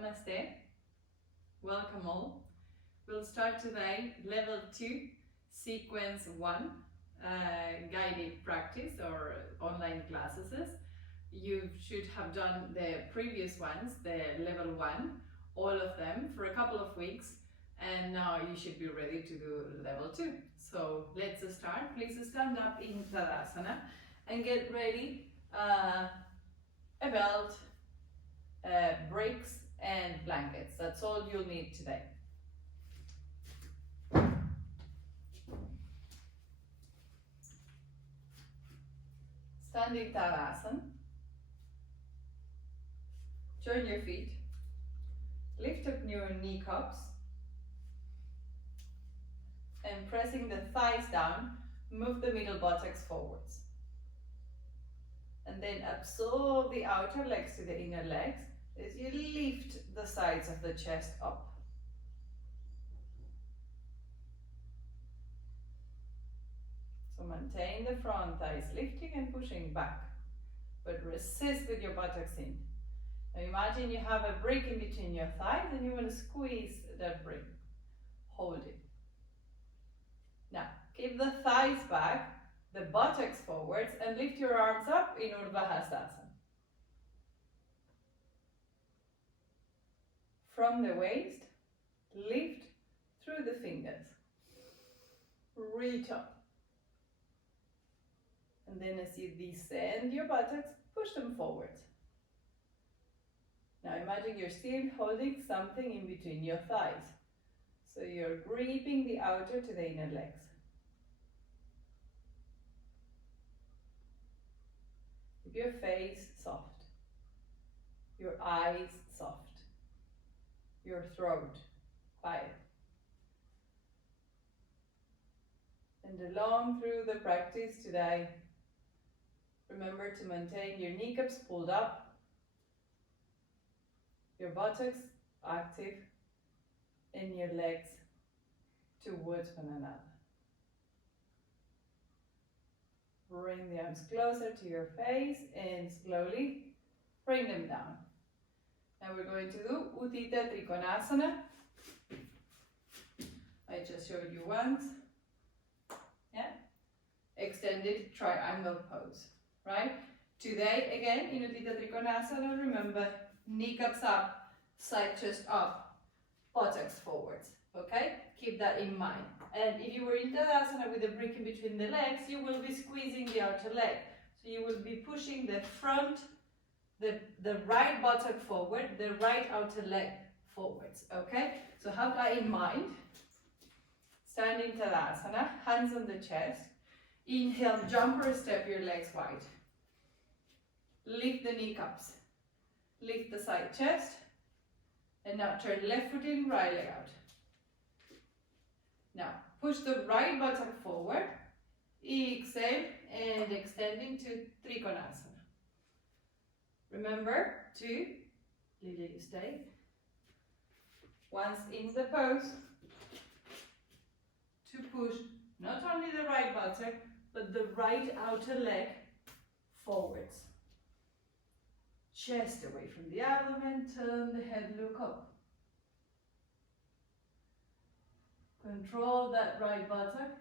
Namaste. Welcome all. We'll start today level 2, sequence 1, guided practice or online classes. You should have done the previous ones, the level 1, all of them for a couple of weeks, and now you should be ready to do level 2. So let's start. Please stand up in Tadasana and get ready. A belt, bricks and blankets. That's all you'll need today. Standing Tadasana. Join your feet. Lift up your kneecaps and pressing the thighs down, move the middle buttocks forwards. And then absorb the outer legs to the inner legs as you lift the sides of the chest up. So maintain the front thighs lifting and pushing back, but resist with your buttocks in. Now imagine you have a brick in between your thighs and you want to squeeze that brick. Hold it. Now keep the thighs back, the buttocks forwards, and lift your arms up in URDHVA. From the waist, lift through the fingers. Reach up. And then as you descend your buttocks, push them forwards. Now imagine you're still holding something in between your thighs. So you're gripping the outer to the inner legs. Keep your face soft, your eyes soft, your throat quiet. And along through the practice today, remember to maintain your kneecaps pulled up, your buttocks active, and your legs towards one another. Bring the arms closer to your face and slowly bring them down. Now we're going to do UTTHITA TRIKONASANA. I just showed you once. Yeah? Extended triangle pose. Right? Today, again, in UTTHITA TRIKONASANA, remember, kneecaps up, side chest up, buttocks forwards. Okay? Keep that in mind. And if you were in Tadasana with a brick in between the legs, you will be squeezing the outer leg. So you will be pushing the front, the right buttock forward, the right outer leg forwards. Okay? So have that in mind. Standing Tadasana, hands on the chest. Inhale, jump or step your legs wide. Lift the kneecaps. Lift the side chest. And now turn left foot in, right leg out. Now, push the right buttock forward, exhale, and extend into TRIKONASANA. Remember to, Lily, you stay. Once in the pose, to push not only the right buttock, but the right outer leg forwards. Chest away from the abdomen, turn the head, look up. Control that right buttock.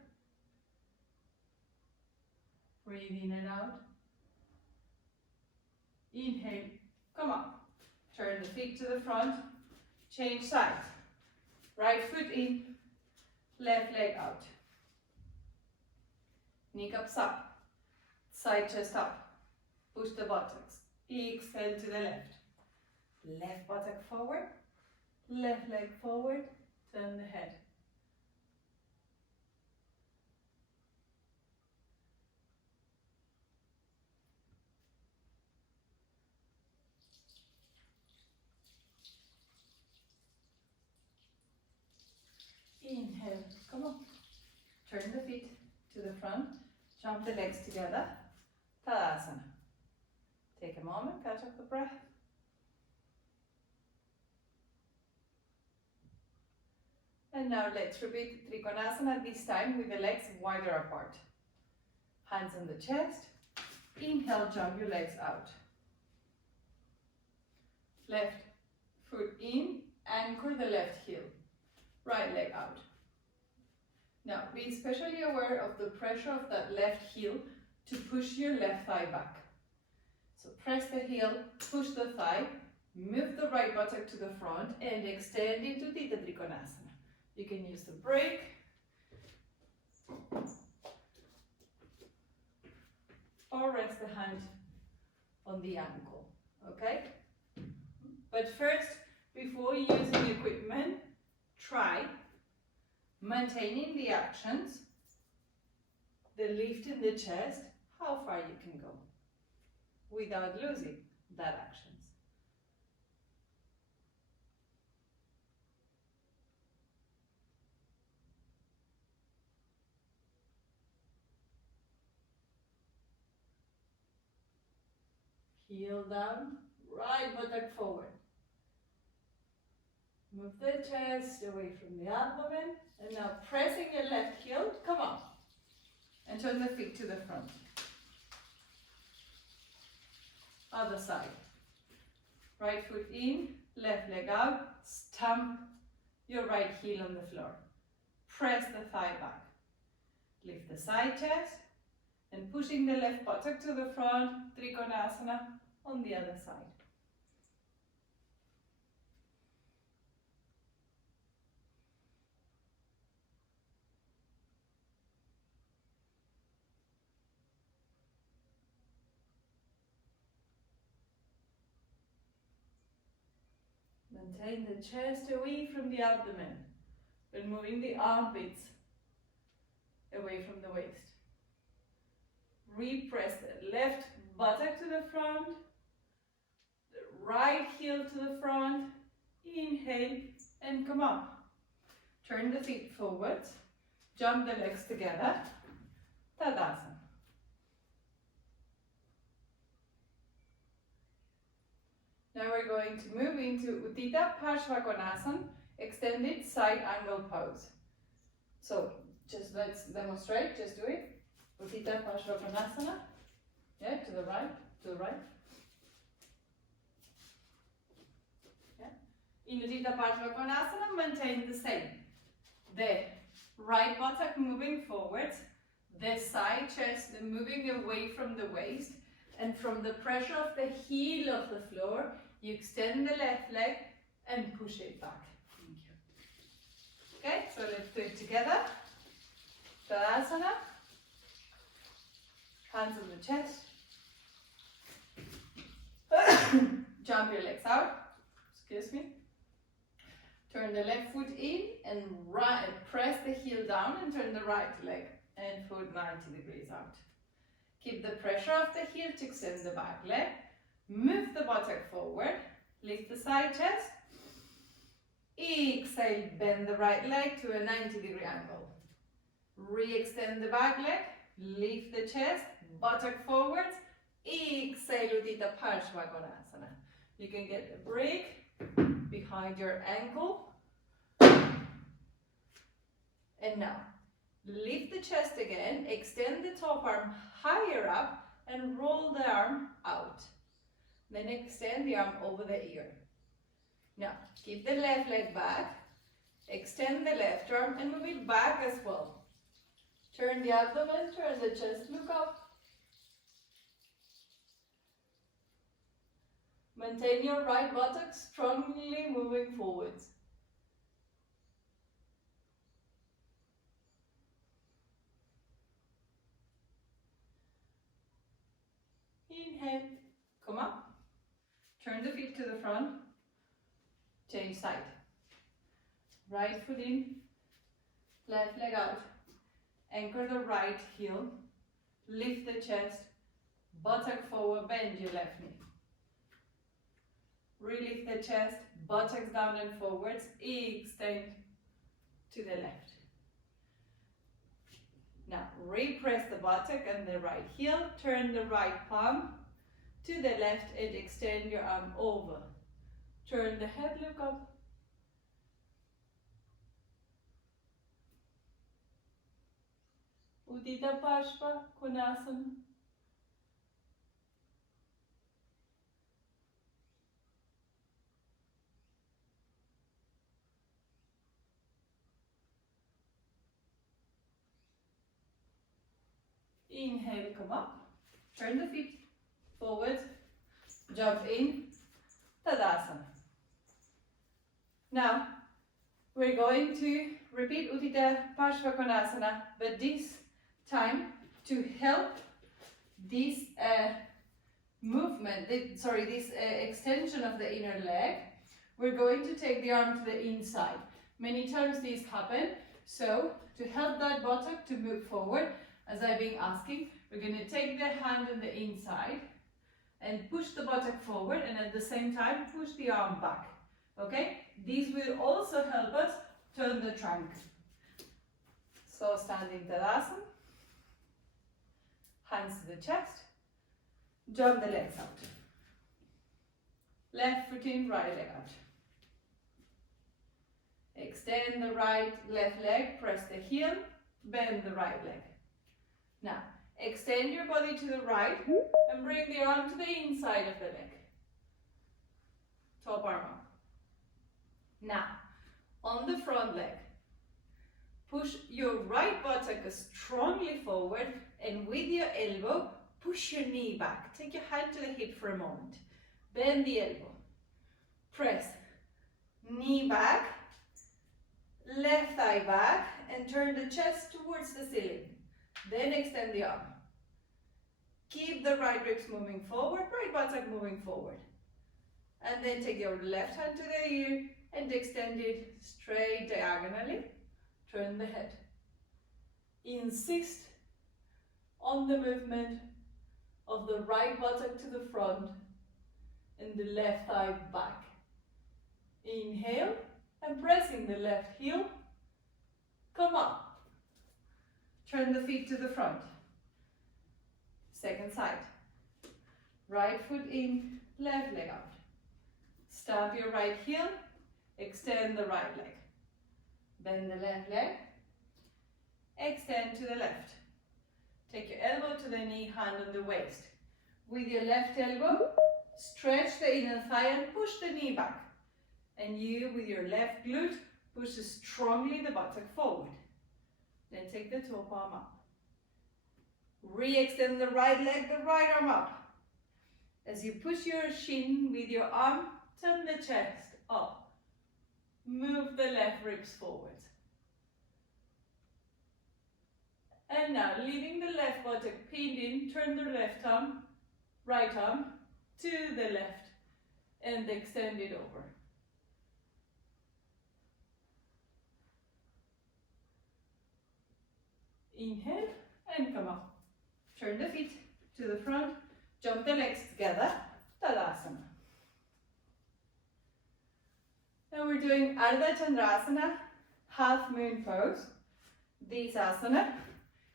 Breathe in and out. Inhale, come up. Turn the feet to the front. Change sides. Right foot in, left leg out. Kneecaps up, side chest up. Push the buttocks. Exhale to the left. Left buttock forward, left leg forward, turn the head. Inhale, come on. Turn the feet to the front, jump the legs together, Tadasana. Take a moment, catch up the breath. And now let's repeat TRIKONASANA, this time with the legs wider apart. Hands on the chest. Inhale, jump your legs out. Left foot in, anchor the left heel, right leg out. Now be especially aware of the pressure of that left heel to push your left thigh back. So press the heel, push the thigh, move the right buttock to the front and extend into Utthita Trikonasana. You can use the break or rest the hand on the ankle, okay? But first, before using equipment, try maintaining the actions, the lift in the chest, how far you can go without losing that actions. Heel down, right buttock forward. Move the chest away from the abdomen, and now pressing your left heel, come on, and turn the feet to the front. Other side. Right foot in, left leg out, stamp your right heel on the floor. Press the thigh back. Lift the side chest, and pushing the left buttock to the front, Trikonasana on the other side. Maintain the chest away from the abdomen, but moving the armpits away from the waist. Repress the left buttock to the front, the right heel to the front, inhale and come up. Turn the feet forward, jump the legs together, Tadasana. Now we're going to move into Utthita PARSVAKONÁSANA, extended side angle pose. So just let's demonstrate, just do it. Utthita PARSVAKONÁSANA. Yeah, to the right, to the right. Yeah. In Utthita PARSVAKONÁSANA, maintain the same. The right buttock moving forwards, the side chest moving away from the waist, and from the pressure of the heel of the floor, you extend the left leg and push it back. Thank you. Okay, so let's do it together. Tadasana. Hands on the chest. Jump your legs out. Excuse me. Turn the left foot in and press the heel down and turn the right leg and foot 90 degrees out. Keep the pressure of the heel to extend the back leg. Move the buttock forward. Lift the side chest. Exhale, bend the right leg to a 90-degree angle. Re-extend the back leg. Lift the chest. Buttock forwards. Exhale, Utthita PARSVAKONÁSANA. You can get a break behind your ankle. And now, lift the chest again, extend the top arm higher up and roll the arm out. Then extend the arm over the ear. Now, keep the left leg back, extend the left arm and move it back as well. Turn the abdomen, turn the chest, look up. Maintain your right buttock strongly moving forwards. Inhale, come up. Turn the feet to the front. Change side. Right foot in, left leg out. Anchor the right heel. Lift the chest. Buttock forward, bend your left knee. Relift the chest, buttocks down and forwards. Extend to the left. Now, repress the buttock and the right heel. Turn the right palm to the left and extend your arm over. Turn the head, look up. Utthita PARSVAKONÁSANA. Inhale, come up. Turn the feet forward. Jump in. Tadasana. Now, we're going to repeat UTTHITA PARSVAKONÁSANA, but this time to help this movement, this extension of the inner leg, we're going to take the arm to the inside. Many times these happen, so to help that buttock to move forward, as I've been asking, we're going to take the hand on the inside and push the buttock forward, and at the same time push the arm back. Okay? These will also help us turn the trunk. So standing Tadasana, hands to the chest, jump the legs out. Left foot in, right leg out. Extend the left leg, press the heel, bend the right leg. Now, extend your body to the right and bring the arm to the inside of the leg. Top arm up. Now, on the front leg, push your right buttock strongly forward, and with your elbow, push your knee back. Take your hand to the hip for a moment. Bend the elbow. Press. Knee back. Left thigh back, and turn the chest towards the ceiling. Then extend the arm. Keep the right ribs moving forward, right buttock moving forward. And then take your left hand to the ear and extend it straight diagonally. Turn the head. Insist on the movement of the right buttock to the front and the left thigh back. Inhale and pressing the left heel. Come up. Turn the feet to the front. Second side. Right foot in, left leg out. Stamp your right heel, extend the right leg. Bend the left leg, extend to the left. Take your elbow to the knee, hand on the waist. With your left elbow, stretch the inner thigh and push the knee back. And you, with your left glute, push strongly the buttock forward. Then take the top arm up. Re-extend the right leg, the right arm up. As you push your shin with your arm, turn the chest up. Move the left ribs forward. And now, leaving the left buttock pinned in, turn the left arm, right arm to the left and extend it over. Inhale and come up. Turn the feet to the front, jump the legs together, Tadasana. Now we're doing ARDHA CHANDRÁSANA, half moon pose. This asana,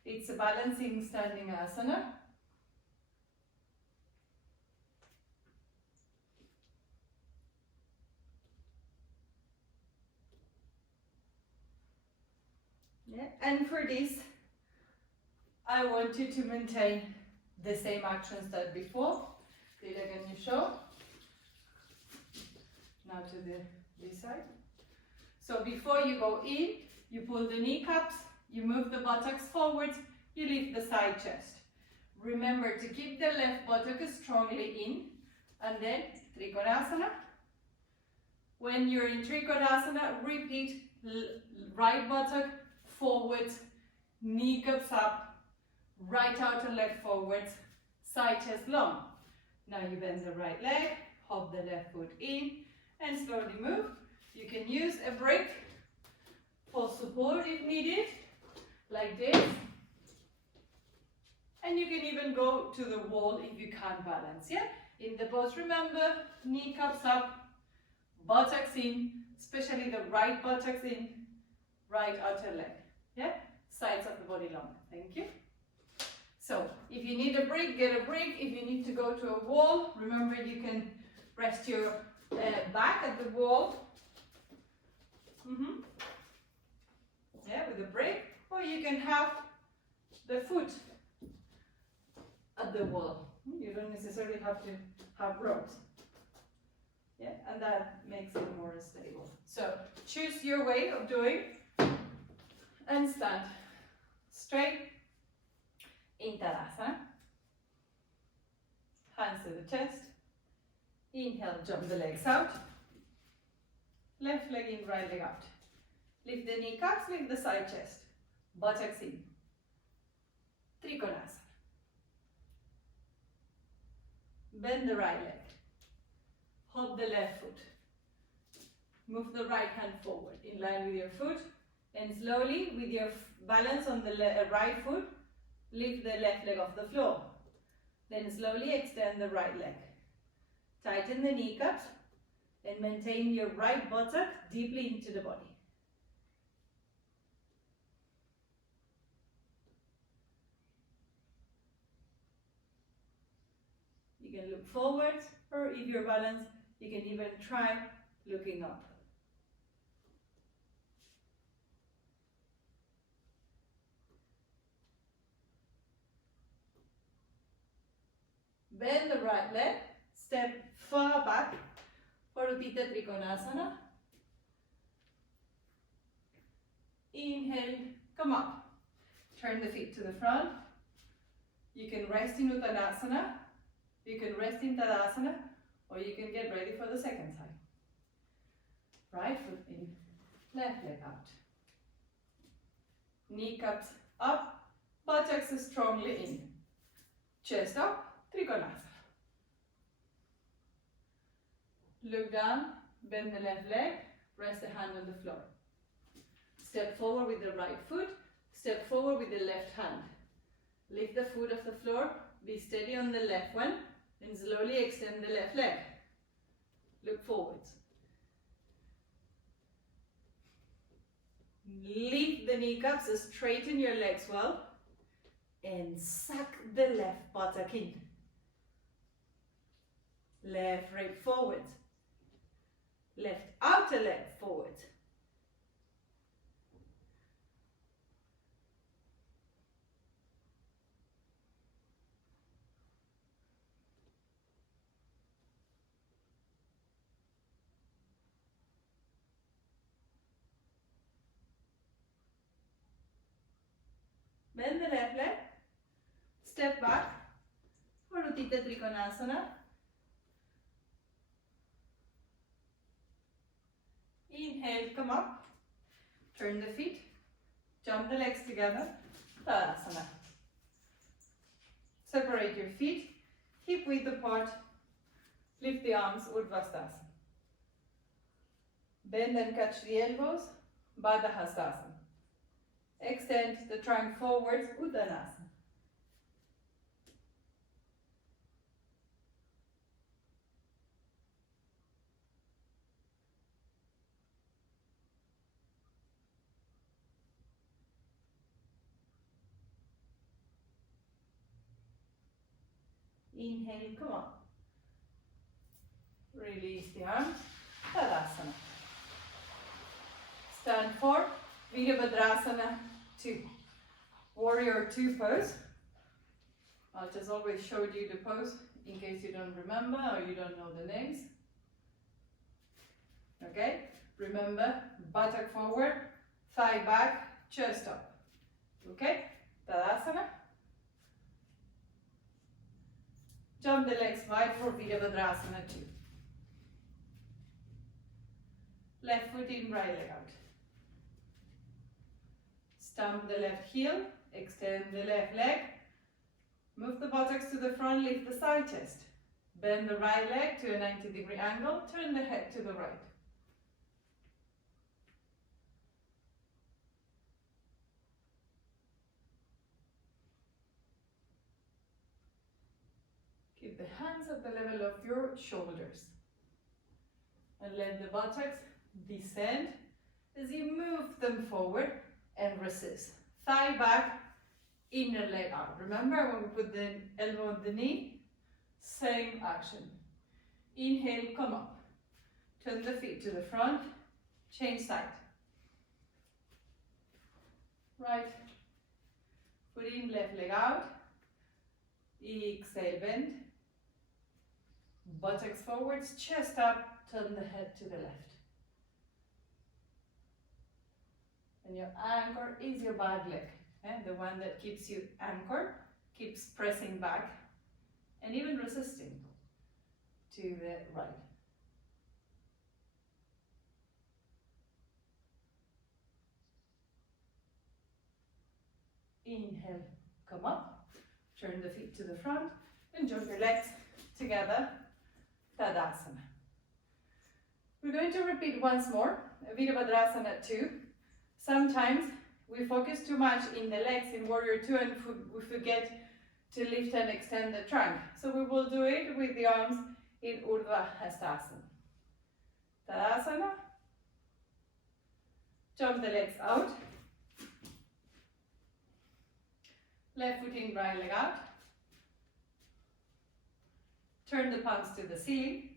it's a balancing standing asana. Yeah. And for this, I want you to maintain the same actions that before. The leg on your show. Now to this side. So before you go in, you pull the kneecaps, you move the buttocks forward, you lift the side chest. Remember to keep the left buttock strongly in, and then TRIKONASANA. When you're in TRIKONASANA, repeat right buttock forward, kneecaps up, right outer leg forward, side chest long. Now you bend the right leg, hop the left foot in, and slowly move. You can use a brick for support if needed, like this. And you can even go to the wall if you can't balance, yeah? In the pose, remember, kneecaps up, buttocks in, especially the right buttocks in, right outer leg, yeah? Sides of the body long, thank you. So, if you need a brick, get a brick. If you need to go to a wall, remember you can rest your back at the wall. Yeah, with a brick. Or you can have the foot at the wall. You don't necessarily have to have ropes. Yeah, and that makes it more stable. So, choose your way of doing and stand straight. in Tadasana. Hands to the chest. Inhale, jump the legs out. Left leg in, right leg out. Lift the kneecaps, lift the side chest. Buttocks in. Trikonasana. Bend the right leg. Hop the left foot. Move the right hand forward in line with your foot. And slowly, with your balance on the right foot, lift the left leg off the floor. Then slowly extend the right leg. Tighten the kneecaps and maintain your right buttock deeply into the body. You can look forwards, or if you're balanced, you can even try looking up. Bend the right leg, step far back for UTTHITA TRIKONASANA. Inhale, come up. Turn the feet to the front. You can rest in UTTANASANA, you can rest in TADSANA, or you can get ready for the second side. Right foot in, left leg out. Kneecaps up, buttocks strongly in. Chest up. Trikonasana. Look down, bend the left leg, rest the hand on the floor. Step forward with the right foot, step forward with the left hand. Lift the foot off the floor, be steady on the left one, and slowly extend the left leg. Look forwards. Lift the kneecaps, straighten your legs well, and suck the left buttock in. Left rib forward. Left outer leg forward. Bend the left leg. Step back for UTTHITA TRIKONASANA. Inhale, come up. Turn the feet. Jump the legs together. Tadasana. Separate your feet. Hip width apart. Lift the arms. HASTÁSANA. Bend and catch the elbows. HASTÁSANA. Extend the trunk forwards. UTTANÁSANA. Inhale, come on. Release the arms. Tadasana. Stand for Virabhadrasana 2. Warrior 2 pose. I'll just always show you the pose in case you don't remember or you don't know the names. Okay? Remember, buttock forward, thigh back, chest up. Okay? Tadasana. Jump the legs wide for Virabhadrasana 2. Left foot in, right leg out. Stump the left heel, extend the left leg. Move the buttocks to the front, lift the side chest. Bend the right leg to a 90-degree angle, turn the head to the right. Keep the hands at the level of your shoulders. And let the buttocks descend as you move them forward and resist. Thigh back, inner leg out. Remember when we put the elbow on the knee? Same action. Inhale, come up. Turn the feet to the front, change side. Right foot in, left leg out. Exhale, bend. Buttocks forwards, chest up, turn the head to the left. And your anchor is your back leg, the one that keeps you anchored keeps pressing back and even resisting to the right. Inhale, come up, turn the feet to the front and jump your legs together, Tadasana. We're going to repeat once more, Virabhadrasana 2. Sometimes we focus too much in the legs in Warrior 2 and we forget to lift and extend the trunk. So we will do it with the arms in URDHVA HASTÁSANA. Tadasana. Jump the legs out. Left foot in, right leg out. Turn the palms to the ceiling.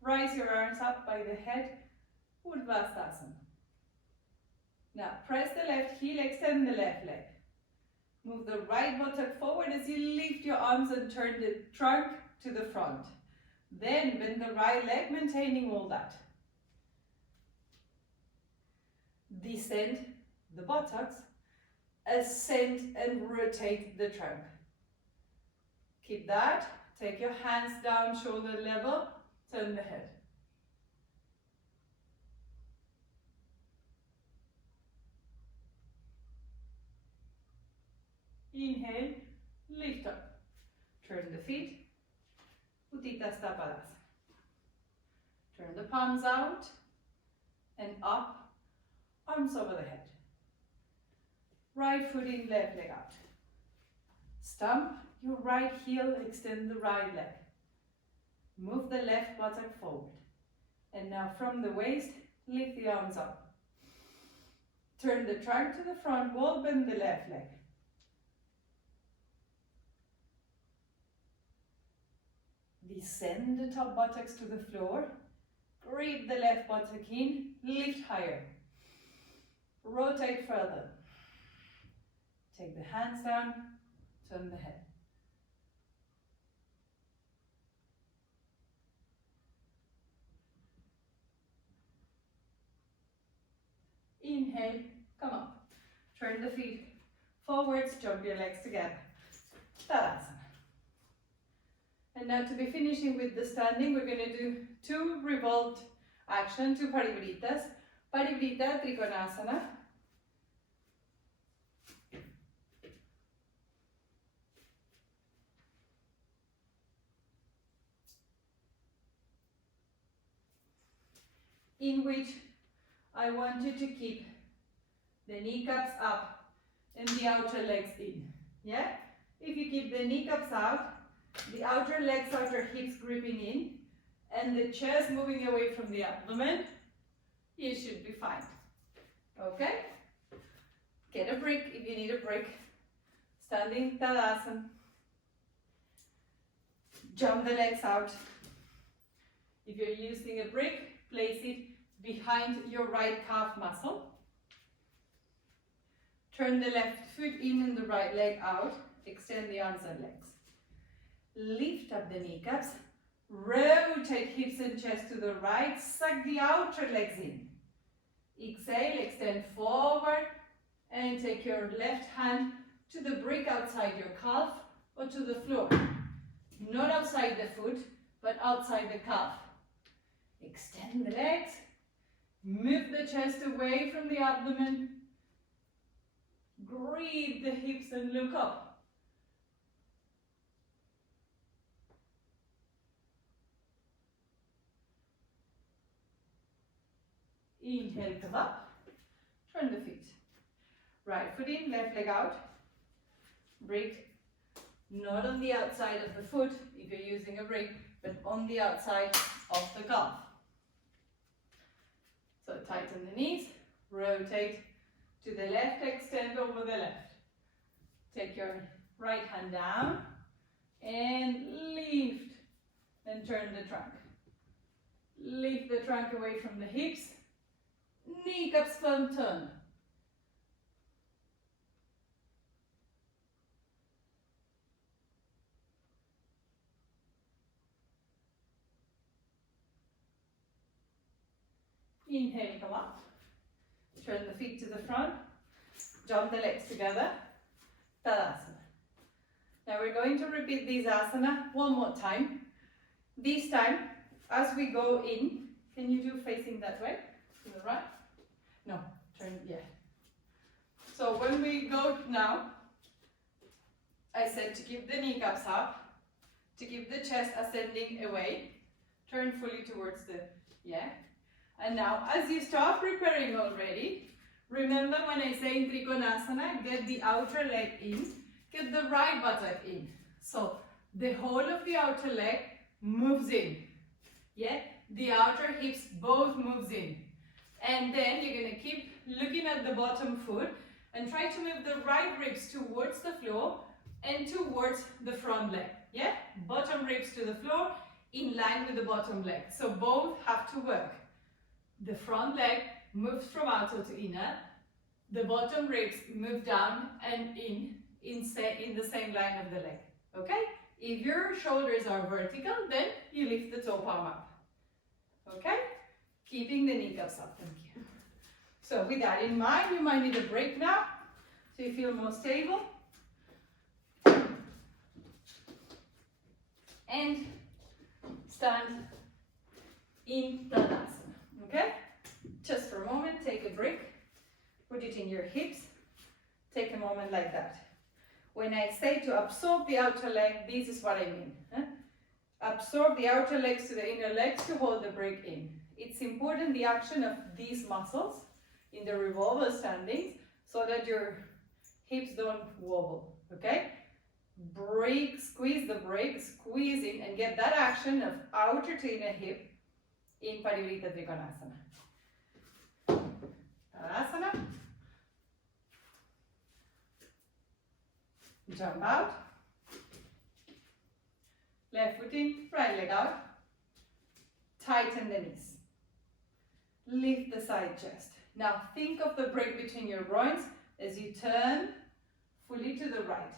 Rise your arms up by the head, Urdhva-stasana. Now press the left heel, extend the left leg. Move the right buttock forward as you lift your arms and turn the trunk to the front. Then bend the right leg, maintaining all that. Descend the buttocks, ascend and rotate the trunk. Keep that. Take your hands down, shoulder level, turn the head. Inhale, lift up. Turn the feet, UTTHITA Padasana. Turn the palms out and up, arms over the head. Right foot in, left leg out. Stomp your right heel, extend the right leg. Move the left buttock forward. And now from the waist, lift the arms up. Turn the trunk to the front wall, bend the left leg. Descend the top buttocks to the floor. Grip the left buttock in, lift higher. Rotate further. Take the hands down, turn the head. Inhale, come up. Turn the feet forwards, jump your legs together. Tadasana. And now to be finishing with the standing, we're going to do 2 revolved action, 2 parivrittas. Parivrtta, Trikonasana. In which I want you to keep the kneecaps up and the outer legs in. Yeah? If you keep the kneecaps out, the outer legs, outer hips gripping in, and the chest moving away from the abdomen, you should be fine. Okay? Get a break if you need a break. Standing Tadasana. Jump the legs out. If you're using a brick, place it behind your right calf muscle. Turn the left foot in and the right leg out. Extend the arms and legs. Lift up the kneecaps. Rotate hips and chest to the right. Suck the outer legs in. Exhale, extend forward and take your left hand to the brick outside your calf or to the floor. Not outside the foot, but outside the calf. Extend the legs. Move the chest away from the abdomen. Grip the hips and look up. Inhale, come up. Turn the feet. Right foot in, left leg out. Brick. Not on the outside of the foot if you're using a brick, but on the outside of the calf. So tighten the knees, rotate to the left, extend over the left. Take your right hand down and lift and turn the trunk. Lift the trunk away from the hips, kneecaps firm turn. Inhale, come up. Turn the feet to the front. Jump the legs together. Tadasana. Now we're going to repeat this asana one more time. This time, as we go in, can you do facing that way? To the right? No, turn, yeah. So when we go now, I said to keep the kneecaps up, to keep the chest ascending away, turn fully towards the, yeah. And now, as you start preparing already, remember when I say in Trikonasana, get the outer leg in, get the right buttock in. So the whole of the outer leg moves in. Yeah, the outer hips both moves in. And then you're going to keep looking at the bottom foot and try to move the right ribs towards the floor and towards the front leg. Yeah, bottom ribs to the floor in line with the bottom leg. So both have to work. The front leg moves from outer to inner. The bottom ribs move down and in the same line of the leg. Okay? If your shoulders are vertical, then you lift the toe palm up. Okay? Keeping the kneecaps up. Thank you. So with that in mind, you might need a break now, so you feel more stable. And stand in Tadasana. Okay? Just for a moment, take a break. Put it in your hips. Take a moment like that. When I say to absorb the outer leg, this is what I mean. Absorb the outer legs to the inner legs to hold the break in. It's important the action of these muscles in the revolver standings so that your hips don't wobble. Okay? Break, squeeze the break, squeezing, and get that action of outer to inner hip in PARIVRTTA TRIKONASANA. Tadasana. Jump out. Left foot in, right leg out. Tighten the knees. Lift the side chest. Now think of the break between your groins as you turn fully to the right.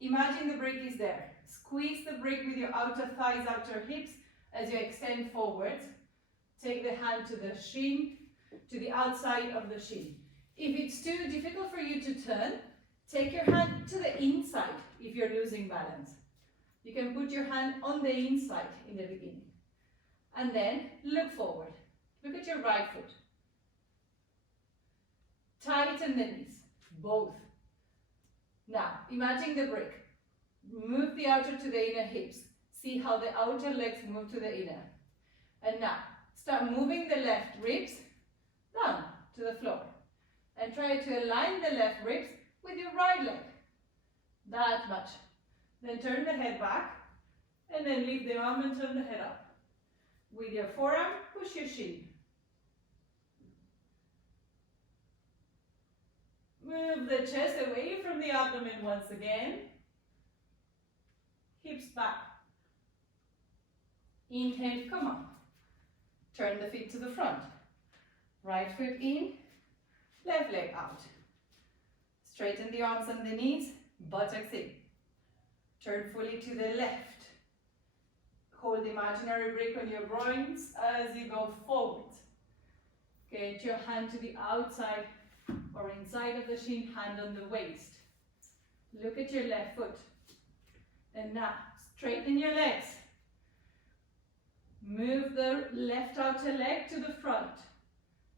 Imagine the break is there. Squeeze the break with your outer thighs, outer hips as you extend forwards. Take the hand to the shin, to the outside of the shin. If it's too difficult for you to turn, take your hand to the inside if you're losing balance. You can put your hand on the inside in the beginning. And then look forward. Look at your right foot. Tighten the knees, both. Now, imagine the break. Move the outer to the inner hips. See how the outer legs move to the inner. And now, start moving the left ribs down to the floor. And try to align the left ribs with your right leg. That much. Then turn the head back. And then lift the arm and turn the head up. With your forearm, push your shin. Move the chest away from the abdomen once again. Hips back. Inhale, come up. Turn the feet to the front. Right foot in, left leg out. Straighten the arms and the knees, buttocks in. Turn fully to the left. Hold the imaginary break on your groins as you go forward. Get your hand to the outside or inside of the shin, hand on the waist. Look at your left foot. And now, straighten your legs. Move the left outer leg to the front.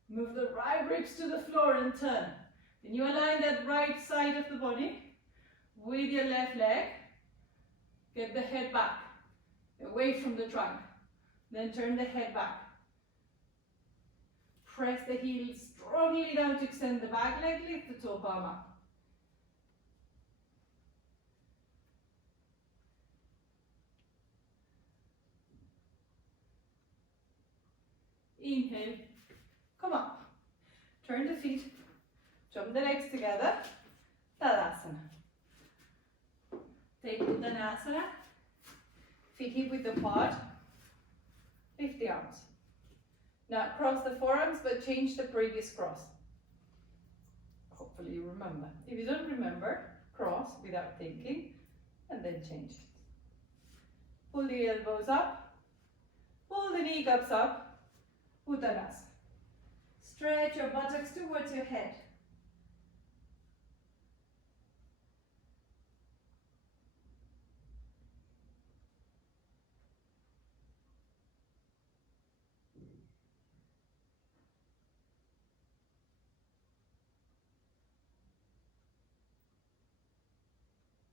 Move the right ribs to the floor and turn. Then you align that right side of the body with your left leg. Get the head back, away from the trunk. Then turn the head back. Press the heels strongly down to extend the back leg, lift the toe palm up. Inhale, come up. Turn the feet, jump the legs together, Tadasana. Take Uttanãsana, feet hip width apart, lift the arms. Now cross the forearms, but change the previous cross. Hopefully you remember. If you don't remember, cross without thinking, and then change it. Pull the elbows up, pull the kneecaps up, Uttanãsana. Stretch your buttocks towards your head.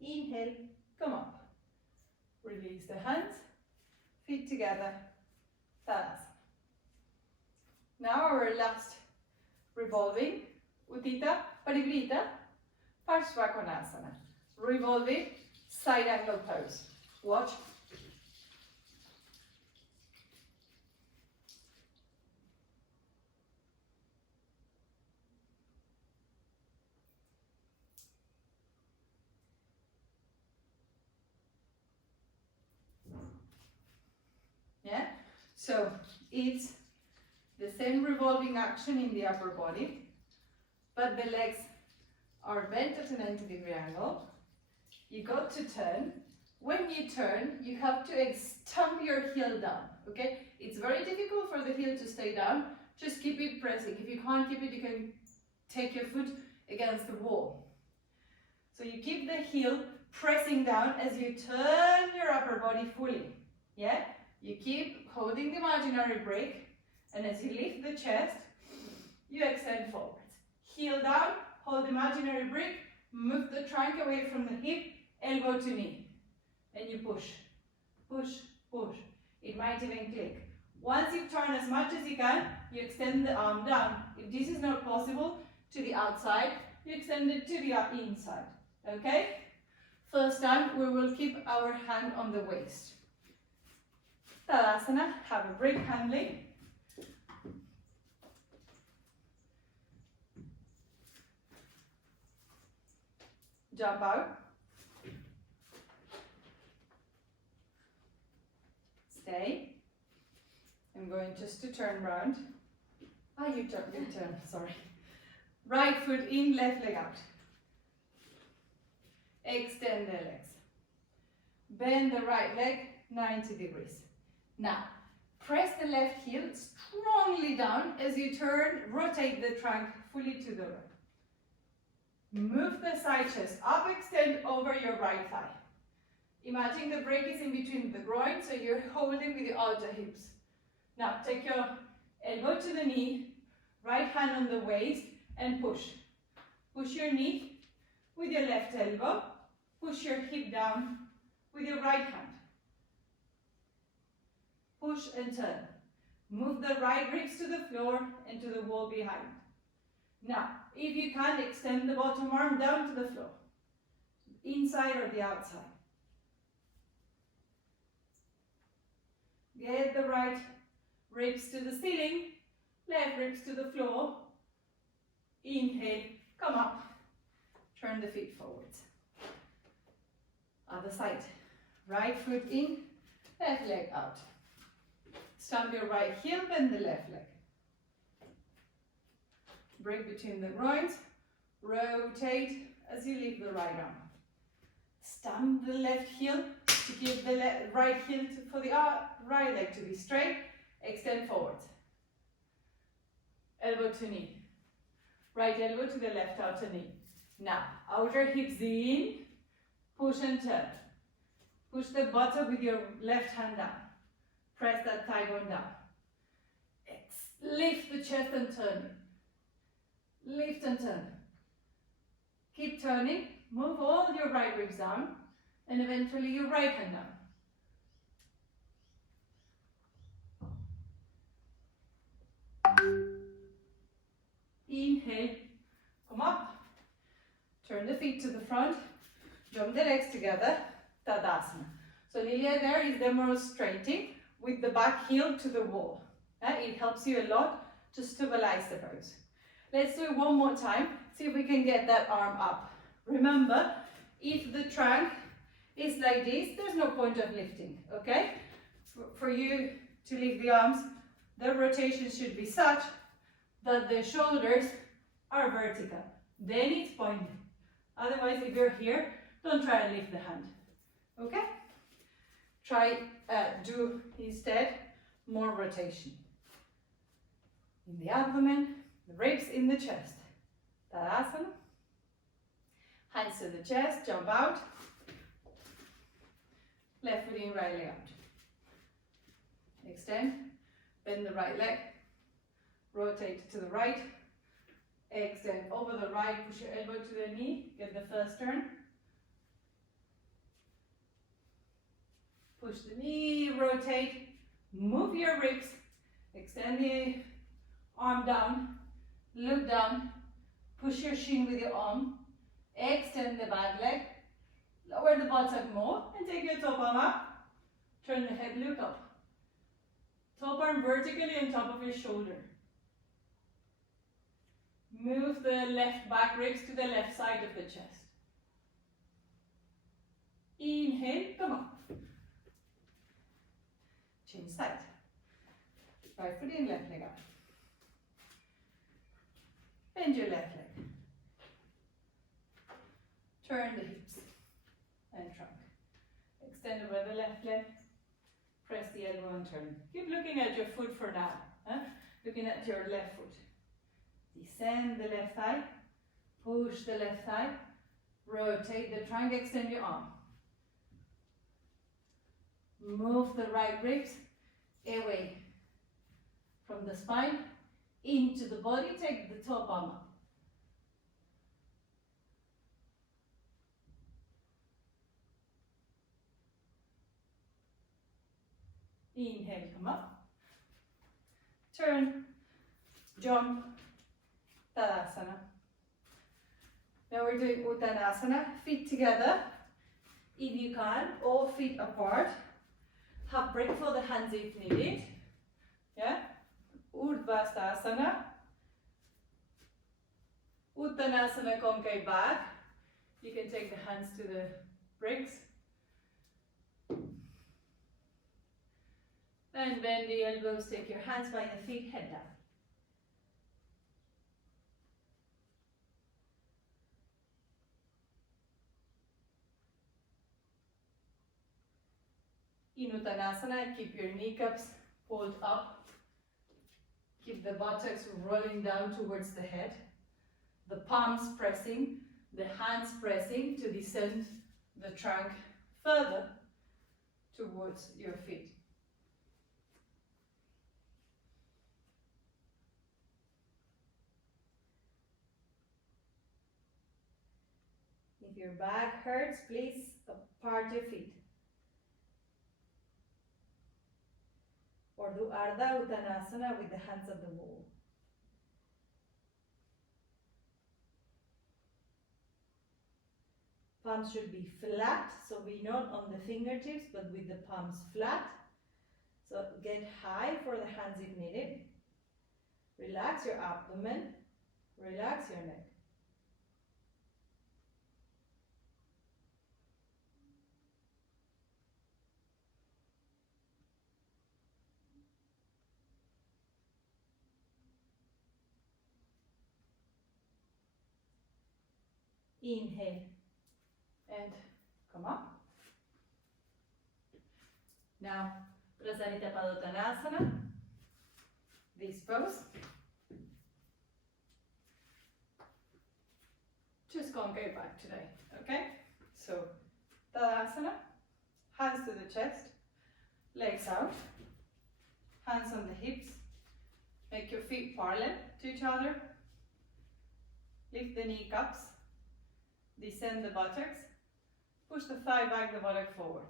Inhale, come up. Release the hands, feet together, Tadasana. Now our last revolving, UTTHITA, PARIVRTTA, PARSVAKONÁSANA. Revolving, side angle pose. Watch. Yeah, so it's the same revolving action in the upper body, but the legs are bent at a 90-degree angle. You got to turn. When you turn, you have to stamp your heel down, okay? It's very difficult for the heel to stay down. Just keep it pressing. If you can't keep it, you can take your foot against the wall. So you keep the heel pressing down as you turn your upper body fully, yeah? You keep holding the imaginary break, and as you lift the chest, you extend forwards. Heel down, hold the imaginary break, move the trunk away from the hip, elbow to knee, and you push, push, push. It might even click. Once you turn as much as you can, you extend the arm down. If this is not possible, to the outside, you extend it to the inside, okay? First time, we will keep our hand on the waist. Tadasana, have a break handling. Jump out. Stay. I'm going just to turn round. You turn, sorry. Right foot in, left leg out. Extend the legs. Bend the right leg 90 degrees. Now, press the left heel strongly down as you turn, rotate the trunk fully to the right. Move the side chest up, extend over your right thigh. Imagine the break is in between the groin, so you're holding with the outer hips. Now, take your elbow to the knee, right hand on the waist, and push. Push your knee with your left elbow, push your hip down with your right hand. Push and turn. Move the right ribs to the floor and to the wall behind. Now, if you can, extend the bottom arm down to the floor, inside or the outside. Get the right ribs to the ceiling, left ribs to the floor. Inhale, come up. Turn the feet forwards. Other side. Right foot in, left leg out. Stamp your right heel, bend the left leg. Break between the groins. Rotate as you lift the right arm. Stamp the left heel to give the right heel for the right leg to be straight. Extend forwards. Elbow to knee. Right elbow to the left outer knee. Now, outer hips in. Push and turn. Push the buttock with your left hand down. Press that thigh bone down. Lift the chest and turn. Lift and turn. Keep turning. Move all your right ribs down and eventually your right hand down. Inhale. Come up. Turn the feet to the front. Jump the legs together. Tadasana. So Lilia there is demonstrating with the back heel to the wall. It helps you a lot to stabilize the pose. Let's do it one more time. See if we can get that arm up. Remember, if the trunk is like this, there's no point of lifting, okay? For you to lift the arms, the rotation should be such that the shoulders are vertical. Then it's pointing. Otherwise, if you're here, don't try and lift the hand, okay? Try do instead more rotation. In the abdomen, the ribs in the chest. Tadasana. Hands to the chest, jump out. Left foot in, right leg out. Extend, bend the right leg. Rotate to the right. Extend over the right, push your elbow to the knee. Get the first turn. Push the knee, rotate, move your ribs, extend the arm down, look down, push your shin with your arm, extend the back leg, lower the buttock more, and take your top arm up, turn the head, look up. Top arm vertically on top of your shoulder. Move the left back ribs to the left side of the chest. Inhale, come up. Change side. Right foot in, left leg up. Bend your left leg. Turn the hips and trunk. Extend over the left leg. Press the elbow and turn. Keep looking at your foot for now. Looking at your left foot. Descend the left thigh. Push the left thigh. Rotate the trunk, extend your arm. Move the right ribs away from the spine into the body. Take the top arm up. Inhale, come up. Turn, jump, Tadasana. Now we're doing Uttanasana, feet together, if you can, or feet apart. Half break for the hands if needed. Yeah? URDHVA, Uttanasana, concave back. You can take the hands to the bricks. And bend the elbows, take your hands by the feet, head down. In Uttanasana, keep your kneecaps pulled up. Keep the buttocks rolling down towards the head. The palms pressing, the hands pressing to descend the trunk further towards your feet. If your back hurts, please apart your feet. Or do ARDHA Uttanasana with the hands on the wall. Palms should be flat, so we're not on the fingertips, but with the palms flat. So get high for the hands if needed. Relax your abdomen, relax your neck. Inhale and come up. Now, PRASARITA PADOTTANÁSANA, this pose. Just concave back today, okay? So, Tadasana, hands to the chest, legs out, hands on the hips, make your feet parallel to each other, lift the kneecaps, descend the buttocks, push the thigh back, the buttock forward.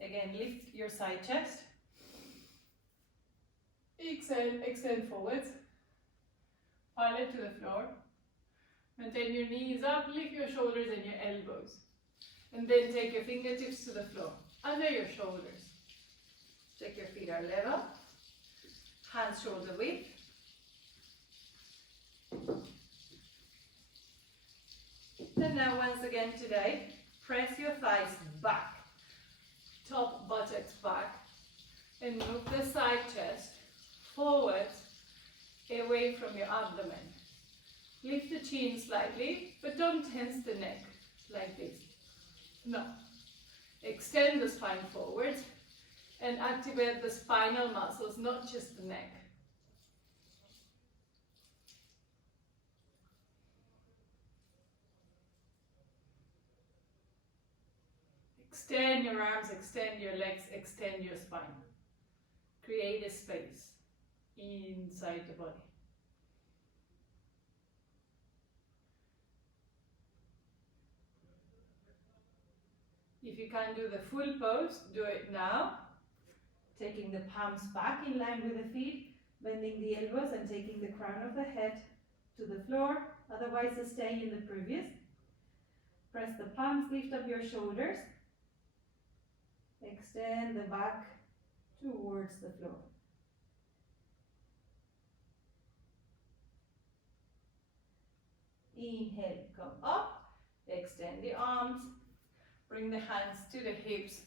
Again, lift your side chest, exhale, extend forwards, parallel to the floor. Maintain your knees up, lift your shoulders and your elbows. And then take your fingertips to the floor, under your shoulders. Check your feet are level, hands shoulder width. And now once again today, press your thighs back, top buttocks back, and move the side chest forwards, away from your abdomen. Lift the chin slightly, but don't tense the neck like this. No. Extend the spine forward and activate the spinal muscles, not just the neck. Extend your arms, extend your legs, extend your spine. Create a space inside the body. If you can't do the full pose, do it now. Taking the palms back in line with the feet, bending the elbows and taking the crown of the head to the floor. Otherwise, stay in the previous. Press the palms, lift up your shoulders. Extend the back towards the floor. Inhale, come up, extend the arms, bring the hands to the hips,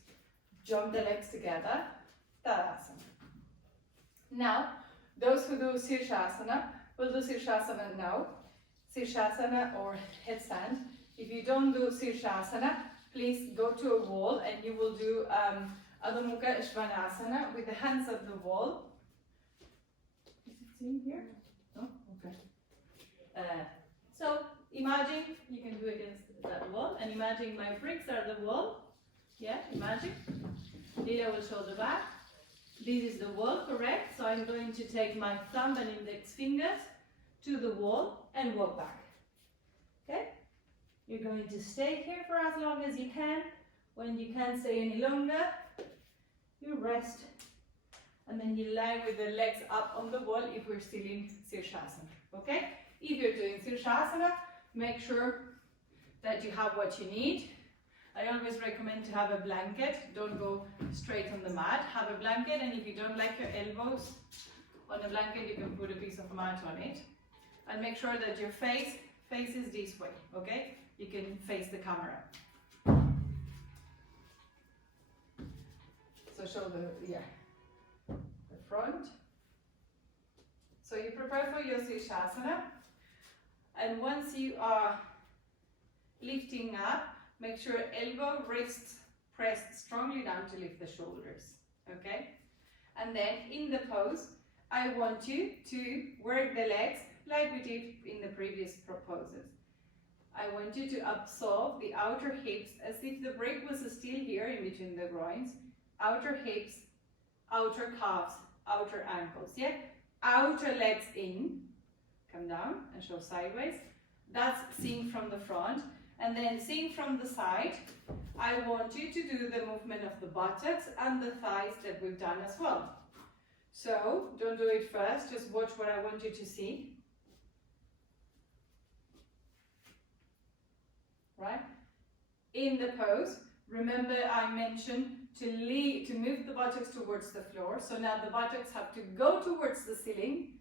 jump the legs together, Tadasana. Now, those who do SIRSÁSANA will do SIRSÁSANA now, SIRSÁSANA or headstand. If you don't do SIRSÁSANA, please go to a wall and you will do URDHVA with the hands at the wall. Is it seen here? No? Okay. So imagine you can do it against that wall, and imagine my bricks are the wall. Yeah, imagine. Lila will show the back. This is the wall, correct? So I'm going to take my thumb and index fingers to the wall and walk back. Okay? You're going to stay here for as long as you can. When you can't stay any longer, you rest. And then you lie with the legs up on the wall if we're still in SIRSÁSANA. Okay? If you're doing SIRSÁSANA, make sure that you have what you need. I always recommend to have a blanket. Don't go straight on the mat. Have a blanket, and if you don't like your elbows on the blanket, you can put a piece of mat on it. And make sure that your face faces this way, okay? You can face the camera. So show the front. So you prepare for your SIRSÁSANA, and once you are lifting up, make sure elbow, wrists pressed strongly down to lift the shoulders, okay? And then in the pose, I want you to work the legs like we did in the previous poses. I want you to absorb the outer hips as if the brick was still here in between the groins. Outer hips, outer calves, outer ankles, yeah? Outer legs in, come down and show sideways. That's seeing from the front. And then seeing from the side, I want you to do the movement of the buttocks and the thighs that we've done as well. So don't do it first, just watch what I want you to see. Right? In the pose, remember I mentioned to move the buttocks towards the floor. So now the buttocks have to go towards the ceiling.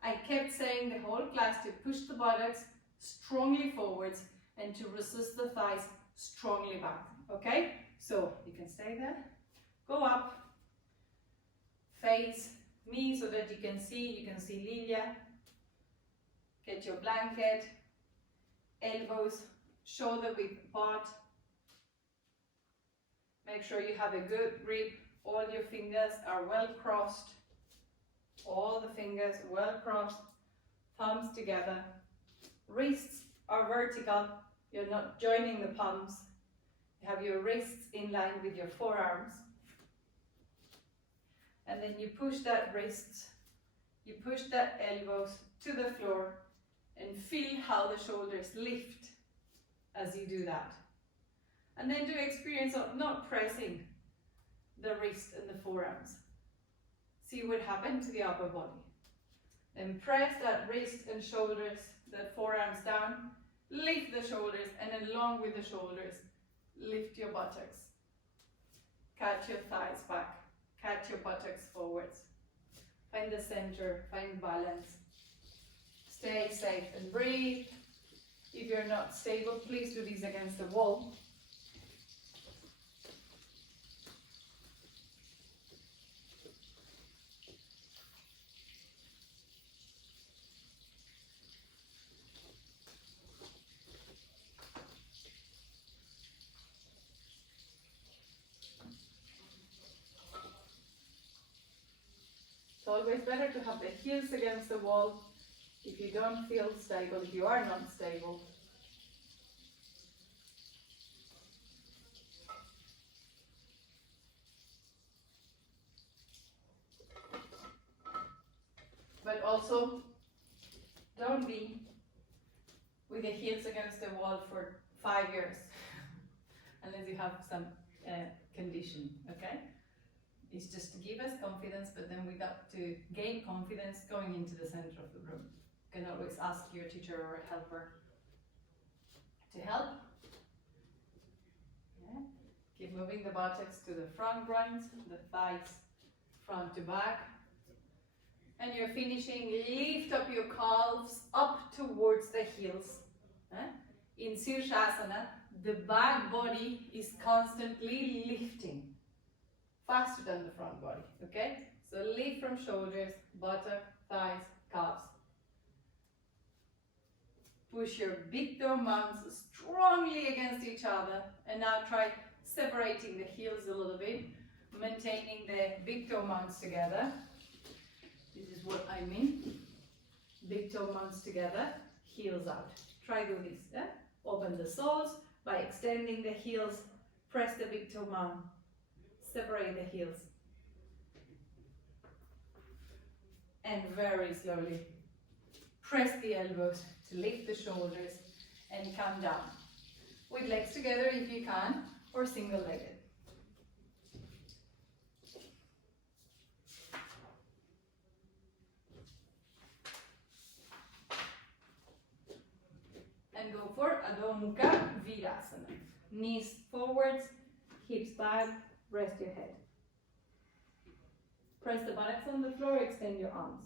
I kept saying the whole class to push the buttocks strongly forwards and to resist the thighs strongly back, okay? So you can stay there, go up, face me so that you can see Lilia, get your blanket, elbows, shoulder width apart, make sure you have a good grip, all your fingers are well crossed, all the fingers well crossed, thumbs together, wrists are vertical, you're not joining the palms, you have your wrists in line with your forearms, and then you push that wrists, you push that elbows to the floor and feel how the shoulders lift as you do that. And then do experience of not pressing the wrist and the forearms. See what happened to the upper body. Then press that wrist and shoulders, the forearms down, lift the shoulders, and along with the shoulders, lift your buttocks. Catch your thighs back, catch your buttocks forwards. Find the center, find balance. Stay safe and breathe. If you're not stable, please do this against the wall. It's always better to have the heels against the wall if you don't feel stable, if you are not stable. But also, don't be with the heels against the wall for 5 years. Unless confidence, you have some condition, okay? It's just to give us confidence, but then we got to gain confidence going into the center of the room. You can always ask your teacher or a helper to help. Yeah. Keep moving the buttocks to the front groins, the thighs front to back. And you're finishing, lift up your calves up towards the heels. In SIRSÁSANA, the back body is constantly lifting, faster than the front body, okay? So lift from shoulders, buttock, thighs, calves. Push your big toe mounts strongly against each other, and now try separating the heels a little bit, maintaining the big toe mounts together. This is what I mean. Big toe mounts together, heels out. Try do this. Yeah? Open the soles by extending the heels. Press the big toe mount. Separate the heels. And very slowly press the elbows to lift the shoulders and come down. With legs together if you can, or single-legged. And go for Adho Mukha Virasana. Knees forwards, hips back, rest your head. Press the buttocks on the floor, extend your arms.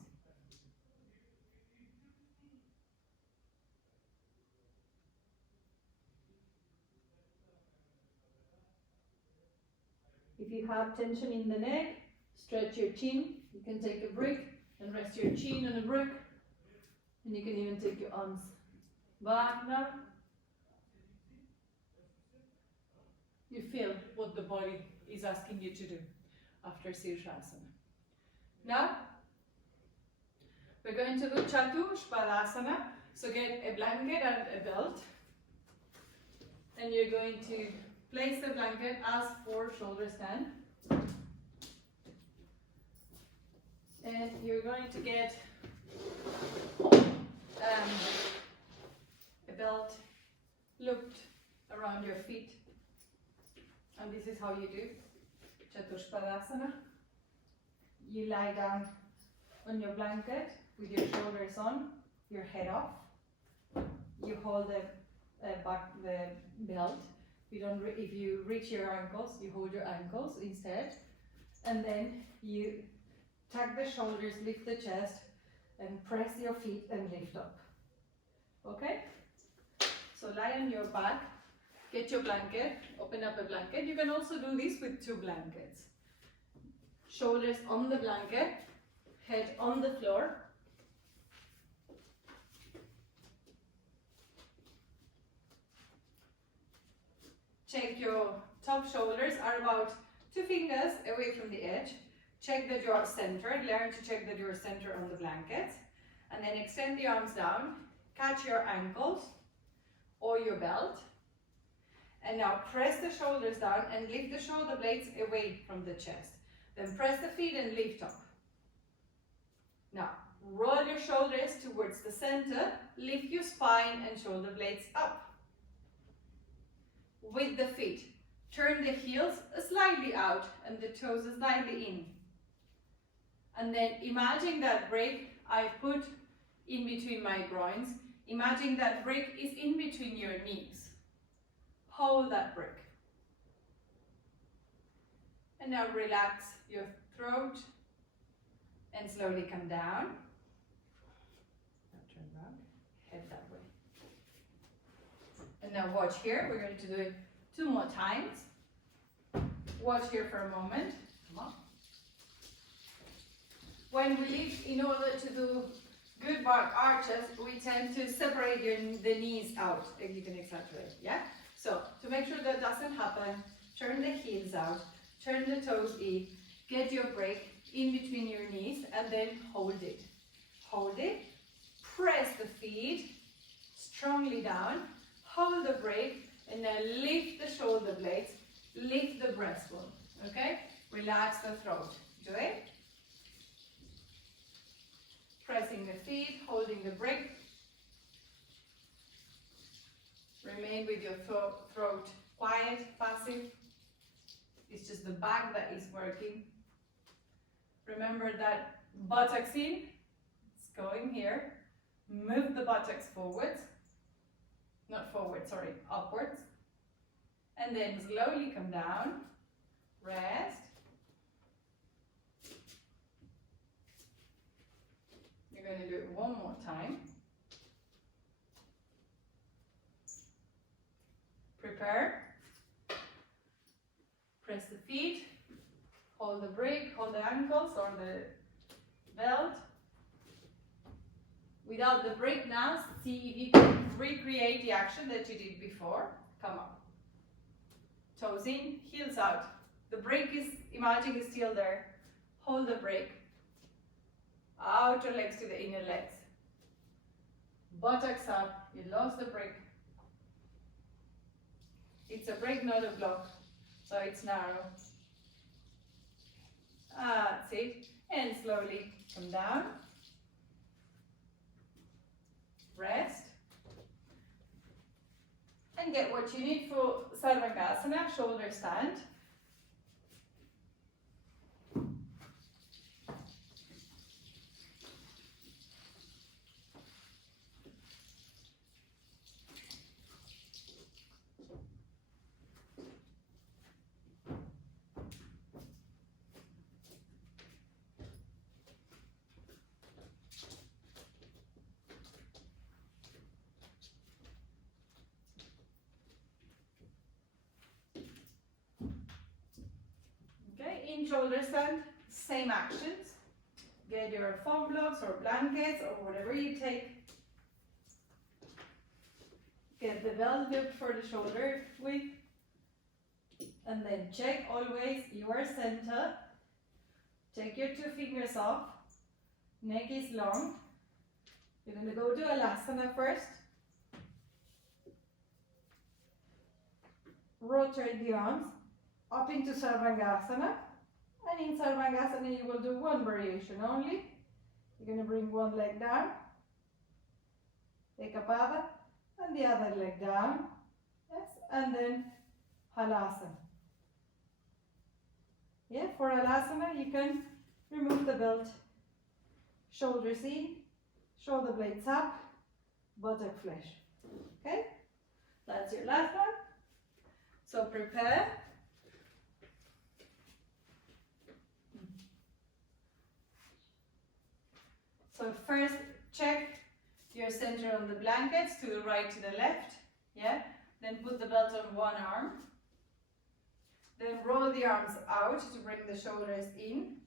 If you have tension in the neck, stretch your chin. You can take a brick and rest your chin on a brick. And you can even take your arms back now. You feel what the body is asking you to do after SIRSÁSANA. Now, we're going to do CHATUSPADÁSANA. So get a blanket and a belt. And you're going to place the blanket as 4 shoulders stand. And you're going to get a belt looped around your feet. And this is how you do CHATUSPADÁSANA. You lie down on your blanket with your shoulders on, your head off. You hold the belt. If you reach your ankles, you hold your ankles instead. And then you tuck the shoulders, lift the chest, and press your feet and lift up. Okay? So lie on your back, get your blanket, open up a blanket. You can also do this with 2 blankets. Shoulders on the blanket, head on the floor. Check your top shoulders are about 2 fingers away from the edge. Check that you are centered. Learn to check that you are centered on the blanket. And then extend the arms down. Catch your ankles or your belt. And now press the shoulders down and lift the shoulder blades away from the chest. Then press the feet and lift up. Now, roll your shoulders towards the center. Lift your spine and shoulder blades up. With the feet, turn the heels slightly out and the toes slightly in. And then imagine that break I put in between my groins. Imagine that break is in between your knees. Hold that break. And now relax your throat and slowly come down. Now turn around, head that way. And now watch here. We're going to do it 2 more times. Watch here for a moment. Come on. When we lift, in order to do good back arches, we tend to separate the knees out. You can exaggerate, yeah? So, to make sure that doesn't happen, turn the heels out, turn the toes in, get your break in between your knees, and then hold it. Hold it, press the feet strongly down, hold the break, and then lift the shoulder blades, lift the breastbone, okay? Relax the throat. Do it. Pressing the feet, holding the break. Remain with your throat quiet, passive. It's just the back that is working. Remember that buttocks in, it's going here. Move the buttocks forwards, not forward, sorry, upwards. And then slowly come down, rest. You're going to do it one more time. Prepare. Press the feet, hold the brake, hold the ankles or the belt. Without the brake now, see if you can recreate the action that you did before. Come up. Toes in, heels out. The brake is, imagine, is still there. Hold the brake. Outer legs to the inner legs. Buttocks up. You lost the brake. It's a brake, not a block. So it's narrow. That's it. And slowly come down. Rest. And get what you need for Sarvangasana, shoulder stand. In shoulder stand, same actions. Get your foam blocks or blankets or whatever you take. Get the belt loop for the shoulder width. And then check always your center. Take your 2 fingers off. Neck is long. You're going to go to HALASANA first. Rotate the arms up into Sarvangasana. And in Sarvangasana you will do one variation only. You're going to bring one leg down, Eka Pada, and the other leg down. Yes, and then HALASANA. Yeah, for HALASANA you can remove the belt. Shoulders in, shoulder blades up, buttock flesh. Okay, that's your last one. So prepare. So first check your center on the blankets to the right, to the left. Yeah. Then put the belt on one arm. Then roll the arms out to bring the shoulders in.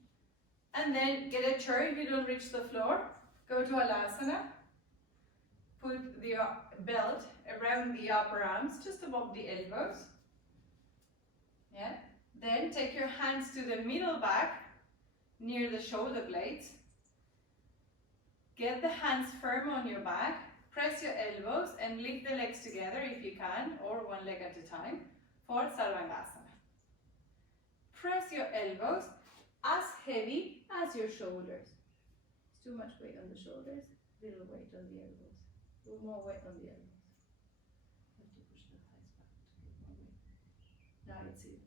And then get a chair if you don't reach the floor. Go to HALASANA. Put the belt around the upper arms, just above the elbows. Yeah. Then take your hands to the middle back, near the shoulder blades. Get the hands firm on your back. Press your elbows and lift the legs together if you can, or one leg at a time, for Sarvangasana. Press your elbows as heavy as your shoulders. It's too much weight on the shoulders, little weight on the elbows. A little more weight on the elbows. Have to push the thighs back to get more weight. Now it's even.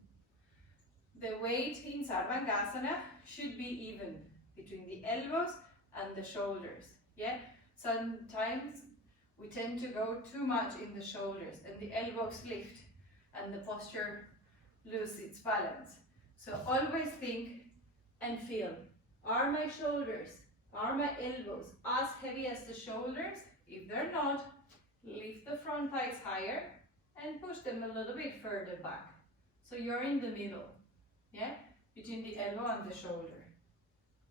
The weight in Sarvangasana should be even between the elbows and the shoulders. Yeah, sometimes we tend to go too much in the shoulders and the elbows lift and the posture loses its balance. So always think and feel, are my shoulders, are my elbows as heavy as the shoulders? If they're not, lift the front thighs higher and push them a little bit further back. So you're in the middle, yeah, between the elbow and the shoulder.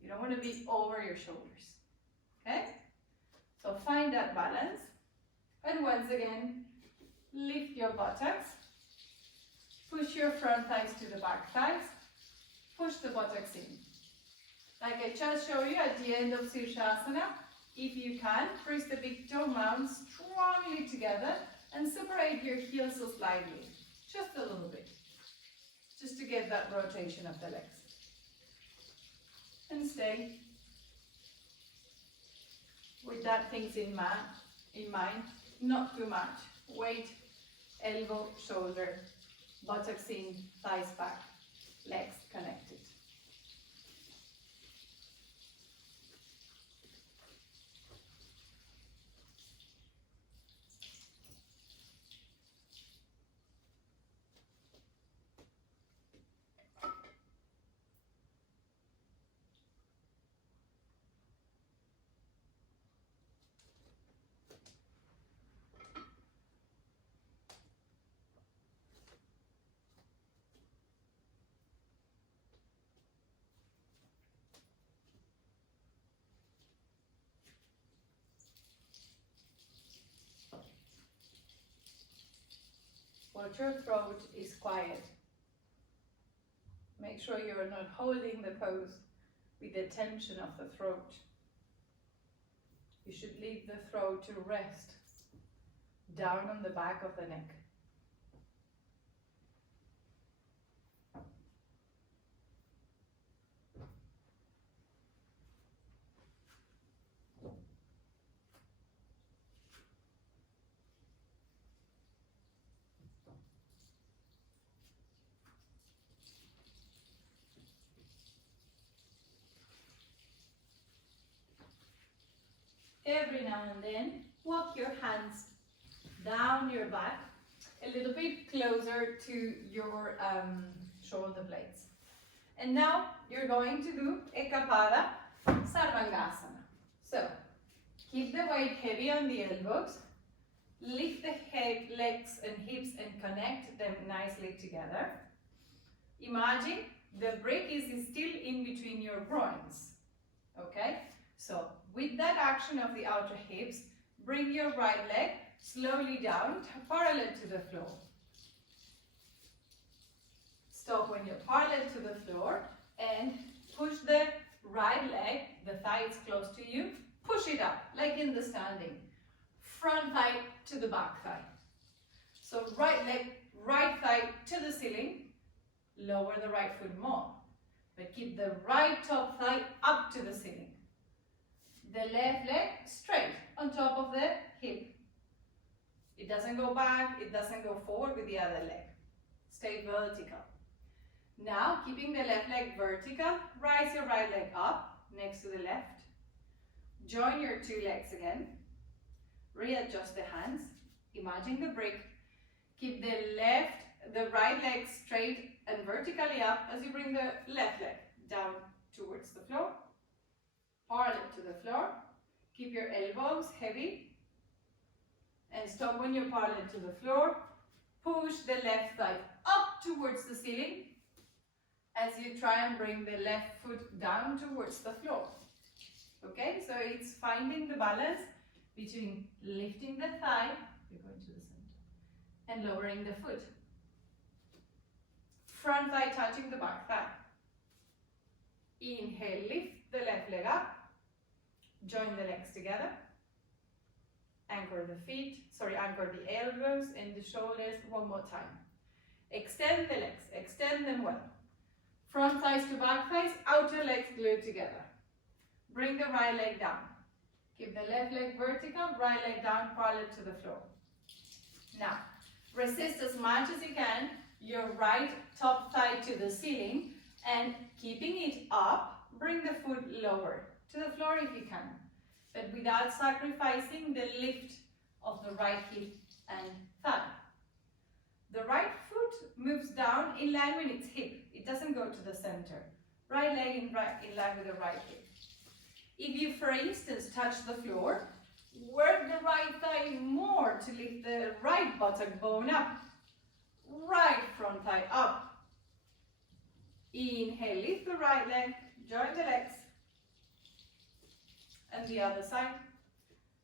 You don't want to be over your shoulders, okay? So find that balance. And once again, lift your buttocks. Push your front thighs to the back thighs. Push the buttocks in. Like I just showed you at the end of SIRSÁSANA, if you can, press the big toe mounts strongly together and separate your heels so slightly. Just a little bit. Just to get that rotation of the legs. And stay with that things in mind, not too much. Weight, elbow, shoulder, buttocks in, thighs back, legs connected. Watch your throat is quiet. Make sure you're not holding the pose with the tension of the throat. You should leave the throat to rest down on the back of the neck. Every now and then, walk your hands down your back a little bit closer to your shoulder blades. And now you're going to do Eka Pada SARVANGÁSANA. So, keep the weight heavy on the elbows, lift the legs and hips and connect them nicely together. Imagine the brick is still in between your groins, okay? So, with that action of the outer hips, bring your right leg slowly down, parallel to the floor. Stop when you're parallel to the floor and push the right leg, the thigh is close to you, push it up, like in the standing. Front thigh to the back thigh. So right leg, right thigh to the ceiling, lower the right foot more, but keep the right top thigh up to the ceiling. The left leg straight on top of the hip. It doesn't go back, it doesn't go forward with the other leg. Stay vertical. Now, keeping the left leg vertical, rise your right leg up next to the left. Join your two legs again. Readjust the hands. Imagine the brick. Keep the right leg straight and vertically up as you bring the left leg down towards the floor. Parallel to the floor. Keep your elbows heavy. And stop when you're parallel to the floor. Push the left thigh up towards the ceiling as you try and bring the left foot down towards the floor. Okay, so it's finding the balance between lifting the thigh, you're going to the center, and lowering the foot. Front thigh touching the back thigh. Inhale, lift the left leg up. Join the legs together. Anchor the elbows and the shoulders one more time. Extend the legs, extend them well. Front thighs to back thighs, outer legs glued together. Bring the right leg down. Keep the left leg vertical, right leg down parallel to the floor. Now, resist as much as you can your right top thigh to the ceiling and keeping it up, bring the foot lower to the floor if you can, but without sacrificing the lift of the right hip and thigh. The right foot moves down in line with its hip. It doesn't go to the center. Right leg in line with the right hip. If you, for instance, touch the floor, work the right thigh more to lift the right buttock bone up. Right front thigh up. Inhale, lift the right leg, join the legs. And the other side.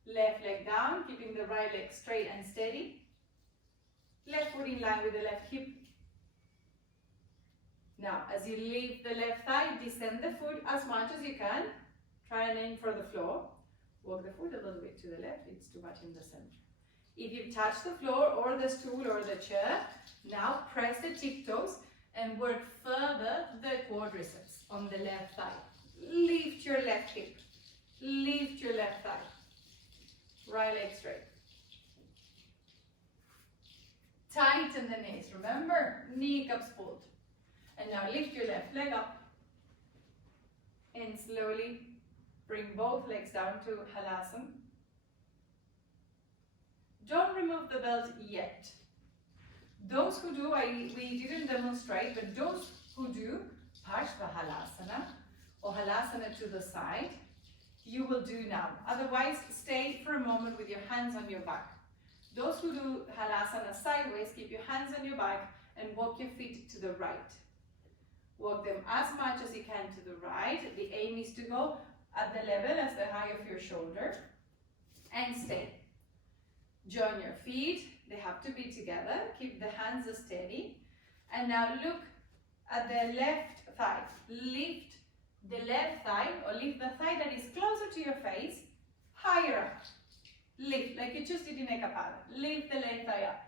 Left leg down, keeping the right leg straight and steady. Left foot in line with the left hip. Now, as you lift the left thigh, descend the foot as much as you can. Try and aim for the floor. Walk the foot a little bit to the left, it's too much in the center. If you've touched the floor or the stool or the chair, now press the tiptoes and work further the quadriceps on the left thigh. Lift your left hip. Lift your left thigh. Right leg straight. Tighten the knees. Remember, kneecaps pulled. And now lift your left leg up. And slowly bring both legs down to HALASANA. Don't remove the belt yet. Those who do, we didn't demonstrate, but those who do PARSVAKONÄSANA or HALASANA to the side, you will do now. Otherwise, stay for a moment with your hands on your back. Those who do HALASANA sideways, keep your hands on your back and walk your feet to the right. Walk them as much as you can to the right. The aim is to go at the level as the height of your shoulder. And stay. Join your feet. They have to be together. Keep the hands steady. And now look at the left thigh. Lift the left thigh, or lift the thigh that is closer to your face, higher up. Lift, like you just did in Eka Pada. Lift the left thigh up.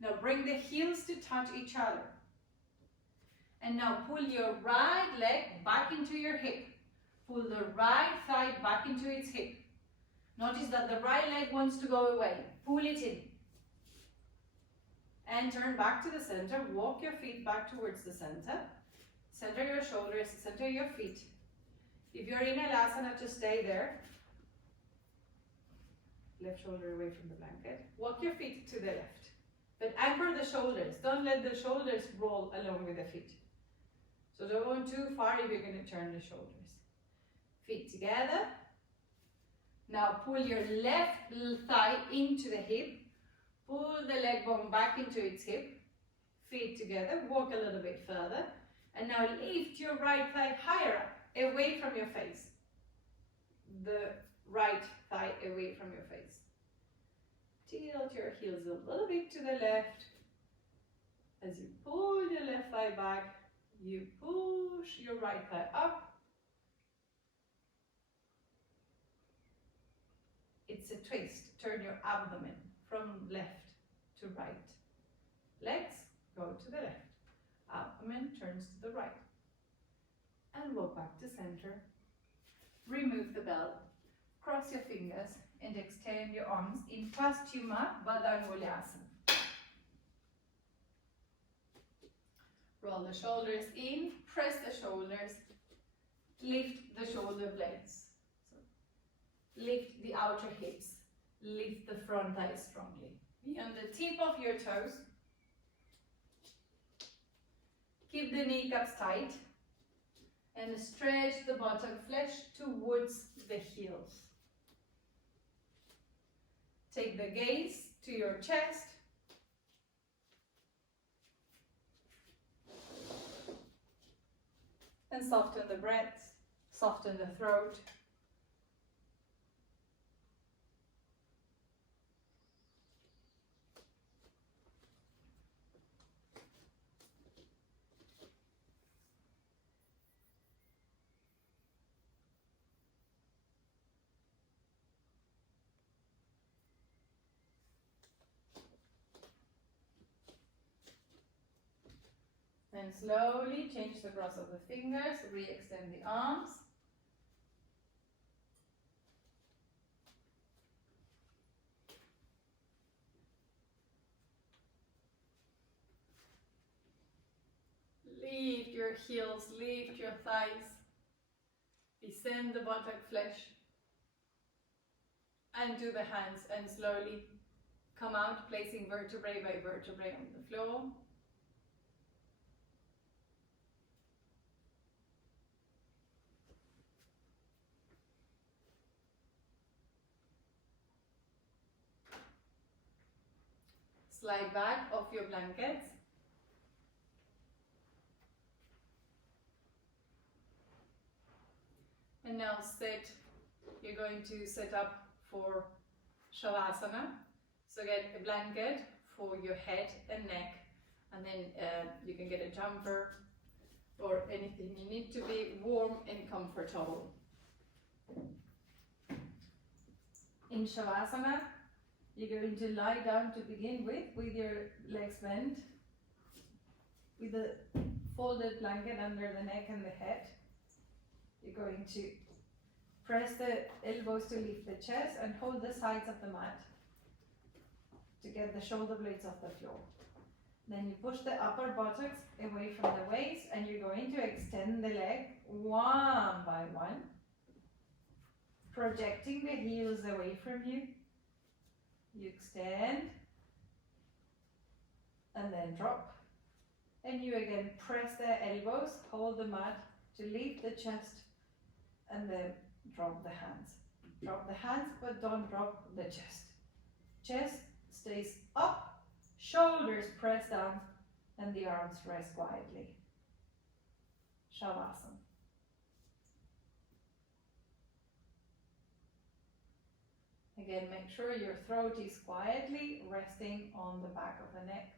Now bring the heels to touch each other. And now pull your right leg back into your hip. Pull the right thigh back into its hip. Notice that the right leg wants to go away. Pull it in. And turn back to the center. Walk your feet back towards the center. Center your shoulders, center your feet. If you're in HALASANA, just stay there. Left shoulder away from the blanket. Walk your feet to the left. But anchor the shoulders. Don't let the shoulders roll along with the feet. So don't go too far if you're going to turn the shoulders. Feet together. Now pull your left thigh into the hip. Pull the leg bone back into its hip. Feet together. Walk a little bit further. And now lift your right thigh higher up, away from your face. The right thigh away from your face. Tilt your heels a little bit to the left. As you pull your left thigh back, you push your right thigh up. It's a twist. Turn your abdomen from left to right. Legs go to the left. Abdomen turns to the right. And walk back to center. Remove the belt. Cross your fingers and extend your arms in Paschimottanasana. Roll the shoulders in, press the shoulders, lift the shoulder blades. So, lift the outer hips, lift the front thighs strongly. Be on the tip of your toes. Keep the kneecaps tight and stretch the bottom flesh towards the heels. Take the gaze to your chest. And soften the breath, soften the throat. And slowly change the cross of the fingers, re-extend the arms. Lift your heels, lift your thighs. Descend the buttock flesh. And do the hands and slowly come out, placing vertebrae by vertebrae on the floor. Slide back off your blankets. And now you're going to set up for Shavasana. So get a blanket for your head and neck, and then you can get a jumper or anything. You need to be warm and comfortable. In Shavasana, you're going to lie down to begin with your legs bent, with the folded blanket under the neck and the head. You're going to press the elbows to lift the chest and hold the sides of the mat to get the shoulder blades off the floor. Then you push the upper buttocks away from the waist and you're going to extend the leg one by one, projecting the heels away from you. You extend and then drop. And you again press the elbows, hold the mat to lift the chest and then drop the hands. Drop the hands but don't drop the chest. Chest stays up, shoulders press down and the arms rest quietly. Shavasana. Again, make sure your throat is quietly resting on the back of the neck.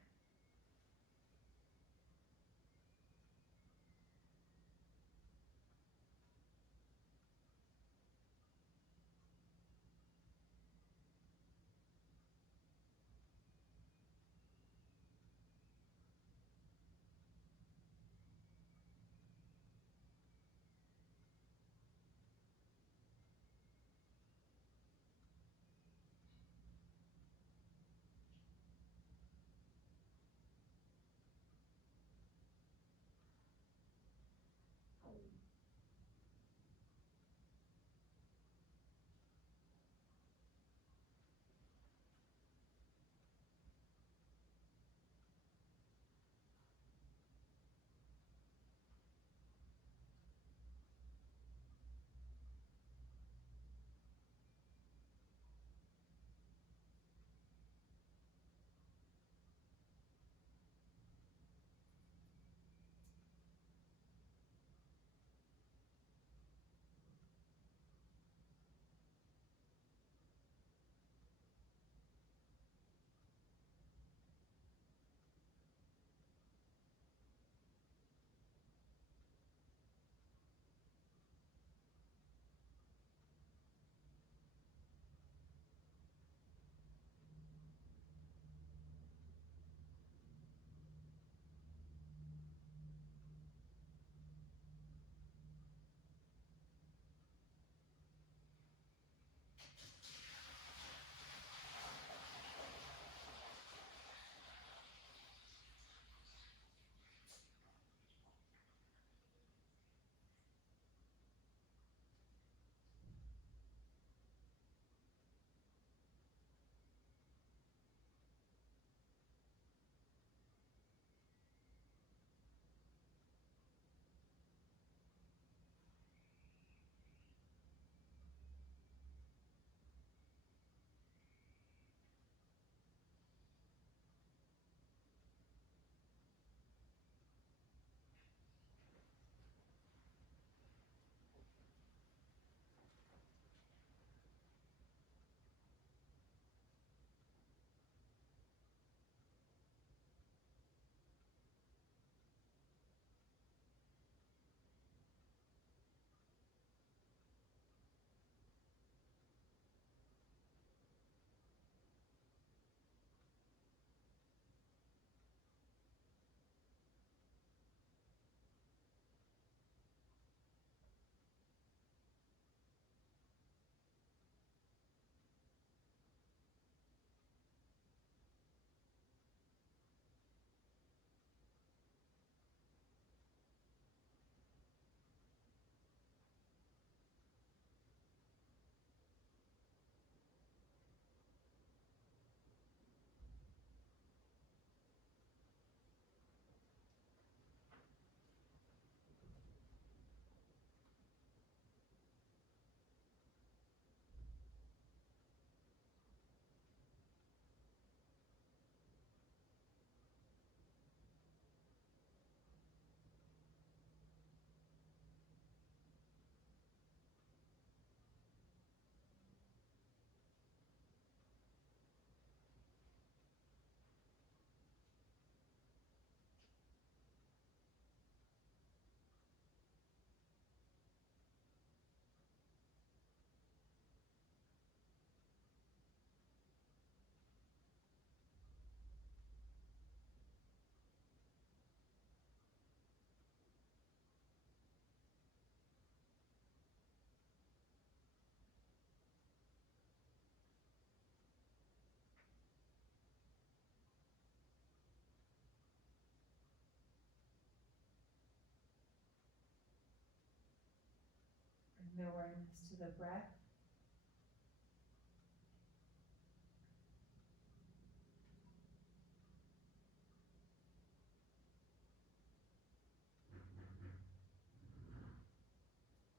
the awareness to the breath.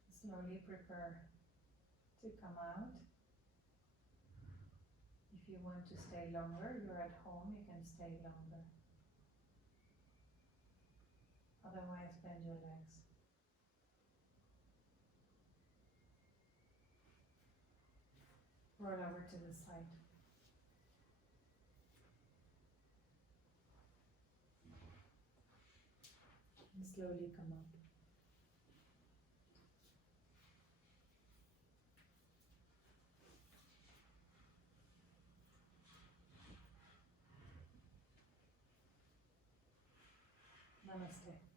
Slowly prepare to come out. If you want to stay longer, you're at home, you can stay longer. Otherwise, bend your legs. Roll over to the side. And slowly come up. Namaste.